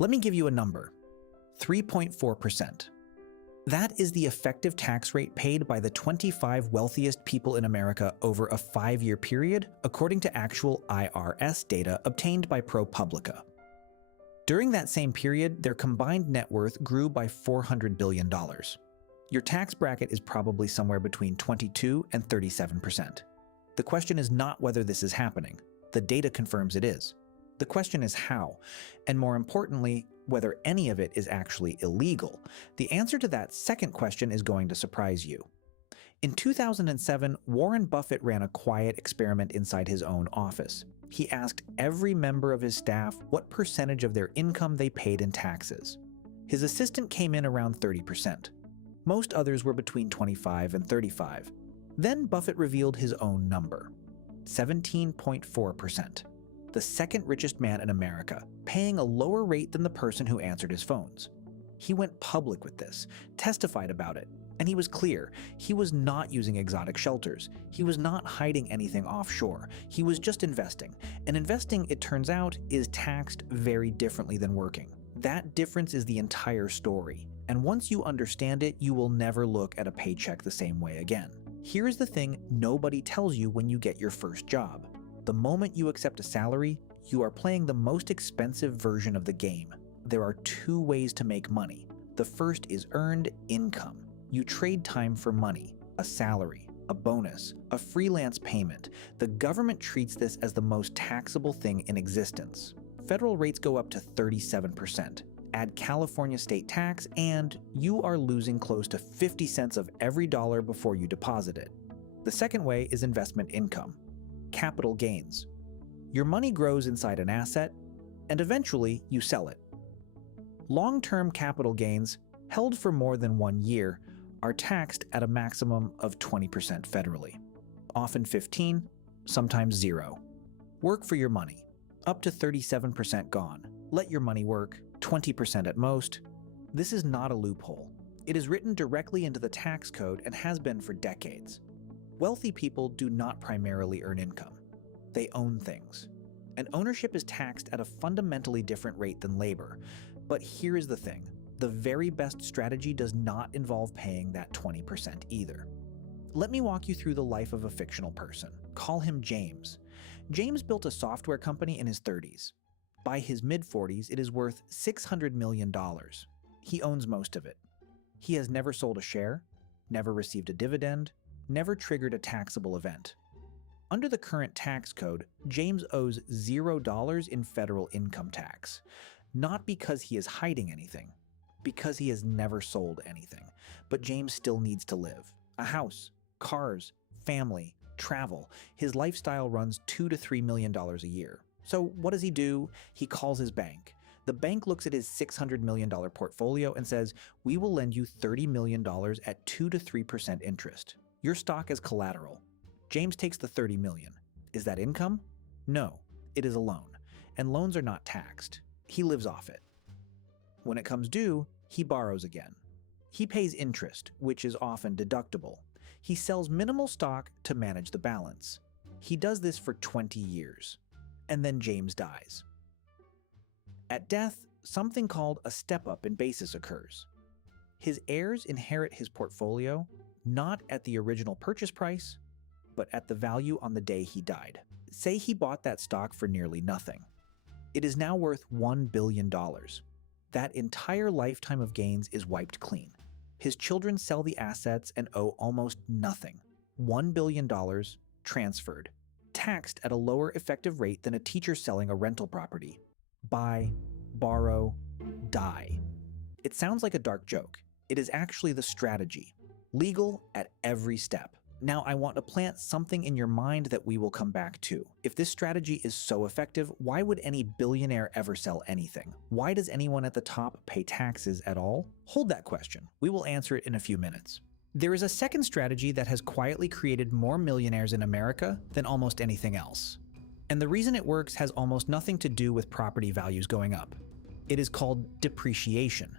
Let me give you a number: 3.4%. That is the effective tax rate paid by the 25 wealthiest people in America over a 5-year period, according to actual IRS data obtained by ProPublica. During that same period, their combined net worth grew by $400 billion. Your tax bracket is probably somewhere between 22 and 37%. The question is not whether this is happening. The data confirms it is. The question is how, and more importantly, whether any of it is actually illegal. The answer to that second question is going to surprise you. In 2007, Warren Buffett ran a quiet experiment inside his own office. He asked every member of his staff what percentage of their income they paid in taxes. His assistant came in around 30%. Most others were between 25 and 35. Then Buffett revealed his own number: 17.4%. The second richest man in America, paying a lower rate than the person who answered his phones. He went public with this, testified about it, and he was clear. He was not using exotic shelters. He was not hiding anything offshore. He was just investing. And investing, it turns out, is taxed very differently than working. That difference is the entire story. And once you understand it, you will never look at a paycheck the same way again. Here's the thing nobody tells you when you get your first job. The moment you accept a salary, you are playing the most expensive version of the game. There are 2 ways to make money. The first is earned income. You trade time for money, a salary, a bonus, a freelance payment. The government treats this as the most taxable thing in existence. Federal rates go up to 37%. Add California state tax, and you are losing close to 50 cents of every dollar before you deposit it. The second way is investment income. Capital gains. Your money grows inside an asset, and eventually you sell it. Long-term capital gains, held for more than 1 year, are taxed at a maximum of 20% federally. Often 15, sometimes 0. Work for your money. Up to 37% gone. Let your money work, 20% at most. This is not a loophole. It is written directly into the tax code and has been for decades. Wealthy people do not primarily earn income. They own things. And ownership is taxed at a fundamentally different rate than labor. But here is the thing. The very best strategy does not involve paying that 20% either. Let me walk you through the life of a fictional person. Call him James. James built a software company in his 30s. By his mid-40s, it is worth $600 million. He owns most of it. He has never sold a share, never received a dividend, never triggered a taxable event. Under the current tax code, James owes $0 in federal income tax. Not because he is hiding anything, because he has never sold anything. But James still needs to live. A house, cars, family, travel. His lifestyle runs $2 to $3 million a year. So what does he do? He calls his bank. The bank looks at his $600 million portfolio and says, "We will lend you $30 million at 2 to 3% interest. Your stock is collateral." James takes the $30 million. Is that income? No, it is a loan, and loans are not taxed. He lives off it. When it comes due, he borrows again. He pays interest, which is often deductible. He sells minimal stock to manage the balance. He does this for 20 years. And then James dies. At death, something called a step-up in basis occurs. His heirs inherit his portfolio, not at the original purchase price, but at the value on the day he died. Say he bought that stock for nearly nothing. It is now worth $1 billion. That entire lifetime of gains is wiped clean. His children sell the assets and owe almost nothing. $1 billion transferred, taxed at a lower effective rate than a teacher selling a rental property. Buy, borrow, die. It sounds like a dark joke. It is actually the strategy. Legal at every step. Now, I want to plant something in your mind that we will come back to. If this strategy is so effective, why would any billionaire ever sell anything? Why does anyone at the top pay taxes at all? Hold that question. We will answer it in a few minutes. There is a second strategy that has quietly created more millionaires in America than almost anything else. And the reason it works has almost nothing to do with property values going up. It is called depreciation.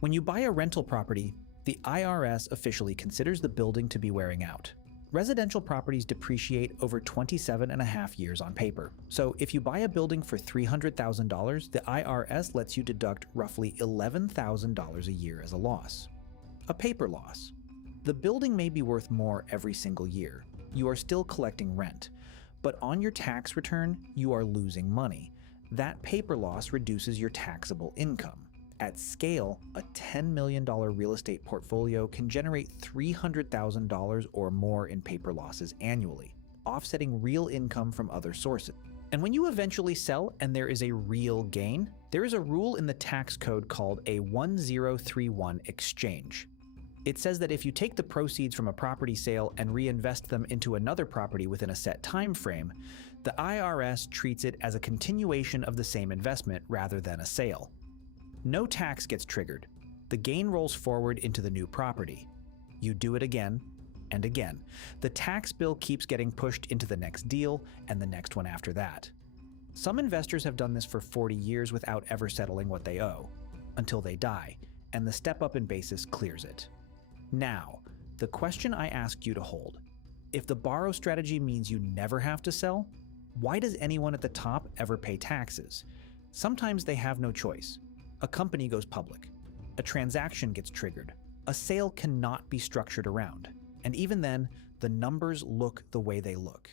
When you buy a rental property, the IRS officially considers the building to be wearing out. Residential properties depreciate over 27 and a half years on paper. So if you buy a building for $300,000, the IRS lets you deduct roughly $11,000 a year as a loss. A paper loss. The building may be worth more every single year. You are still collecting rent. But on your tax return, you are losing money. That paper loss reduces your taxable income. At scale, a $10 million real estate portfolio can generate $300,000 or more in paper losses annually, offsetting real income from other sources. And when you eventually sell and there is a real gain, there is a rule in the tax code called a 1031 exchange. It says that if you take the proceeds from a property sale and reinvest them into another property within a set time frame, the IRS treats it as a continuation of the same investment rather than a sale. No tax gets triggered. The gain rolls forward into the new property. You do it again and again. The tax bill keeps getting pushed into the next deal and the next one after that. Some investors have done this for 40 years without ever settling what they owe, until they die, and the step-up in basis clears it. Now, the question I ask you to hold. If the borrow strategy means you never have to sell, why does anyone at the top ever pay taxes? Sometimes they have no choice. A company goes public. A transaction gets triggered. A sale cannot be structured around. And even then, the numbers look the way they look.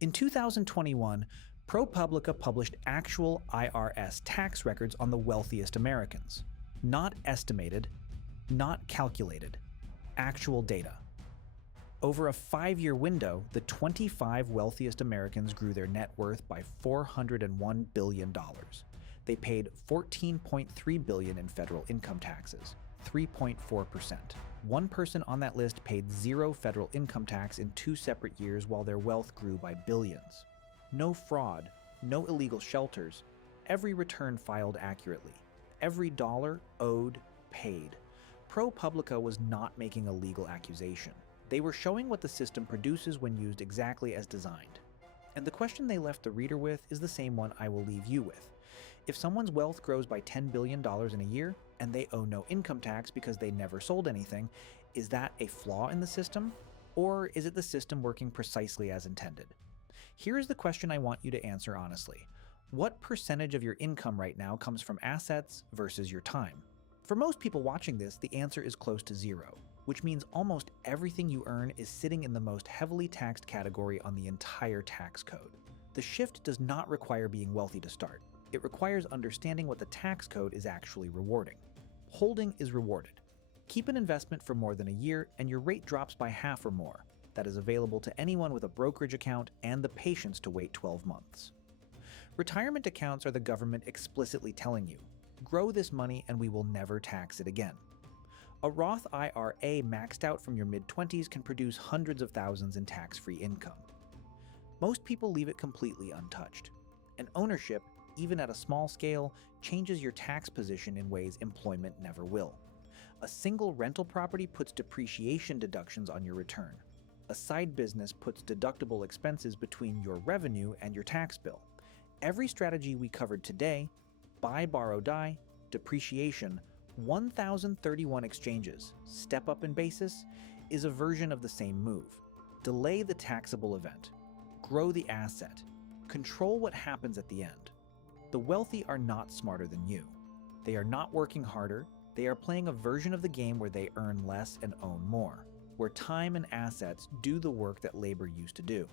In 2021, ProPublica published actual IRS tax records on the wealthiest Americans. Not estimated, not calculated, actual data. Over a 5-year window, the 25 wealthiest Americans grew their net worth by $401 billion. They paid $14.3 billion in federal income taxes, 3.4%. One person on that list paid zero federal income tax in 2 separate years while their wealth grew by billions. No fraud, no illegal shelters, every return filed accurately, every dollar owed, paid. ProPublica was not making a legal accusation. They were showing what the system produces when used exactly as designed. And the question they left the reader with is the same one I will leave you with. If someone's wealth grows by $10 billion in a year, and they owe no income tax because they never sold anything, is that a flaw in the system? Or is it the system working precisely as intended? Here is the question I want you to answer honestly. What percentage of your income right now comes from assets versus your time? For most people watching this, the answer is close to zero, which means almost everything you earn is sitting in the most heavily taxed category on the entire tax code. The shift does not require being wealthy to start. It requires understanding what the tax code is actually rewarding. Holding is rewarded. Keep an investment for more than a year and your rate drops by half or more. That is available to anyone with a brokerage account and the patience to wait 12 months. Retirement accounts are the government explicitly telling you, grow this money and we will never tax it again. A Roth IRA maxed out from your mid-20s can produce hundreds of thousands in tax-free income. Most people leave it completely untouched. And ownership, even at a small scale, changes your tax position in ways employment never will. A single rental property puts depreciation deductions on your return. A side business puts deductible expenses between your revenue and your tax bill. Every strategy we covered today, buy, borrow, die, depreciation, 1,031 exchanges, step up in basis, is a version of the same move. Delay the taxable event. Grow the asset. Control what happens at the end. The wealthy are not smarter than you. They are not working harder. They are playing a version of the game where they earn less and own more, where time and assets do the work that labor used to do.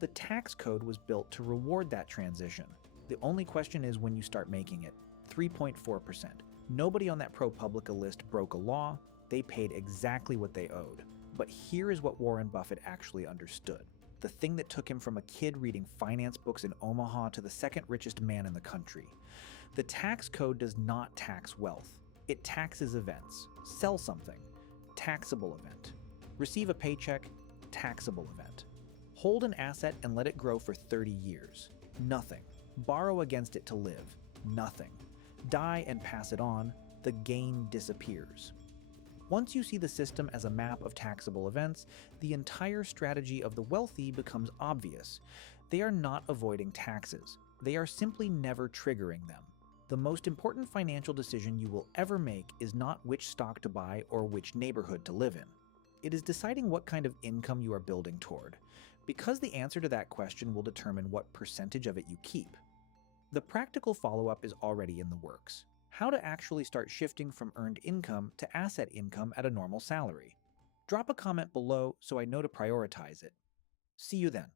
The tax code was built to reward that transition. The only question is when you start making it. 3.4%. Nobody on that ProPublica list broke a law. They paid exactly what they owed. But here is what Warren Buffett actually understood. The thing that took him from a kid reading finance books in Omaha to the second richest man in the country. The tax code does not tax wealth. It taxes events. Sell something. Taxable event. Receive a paycheck. Taxable event. Hold an asset and let it grow for 30 years. Nothing. Borrow against it to live. Nothing. Die and pass it on. The gain disappears. Once you see the system as a map of taxable events, the entire strategy of the wealthy becomes obvious. They are not avoiding taxes. They are simply never triggering them. The most important financial decision you will ever make is not which stock to buy or which neighborhood to live in. It is deciding what kind of income you are building toward, because the answer to that question will determine what percentage of it you keep. The practical follow-up is already in the works: how to actually start shifting from earned income to asset income at a normal salary. Drop a comment below so I know to prioritize it. See you then.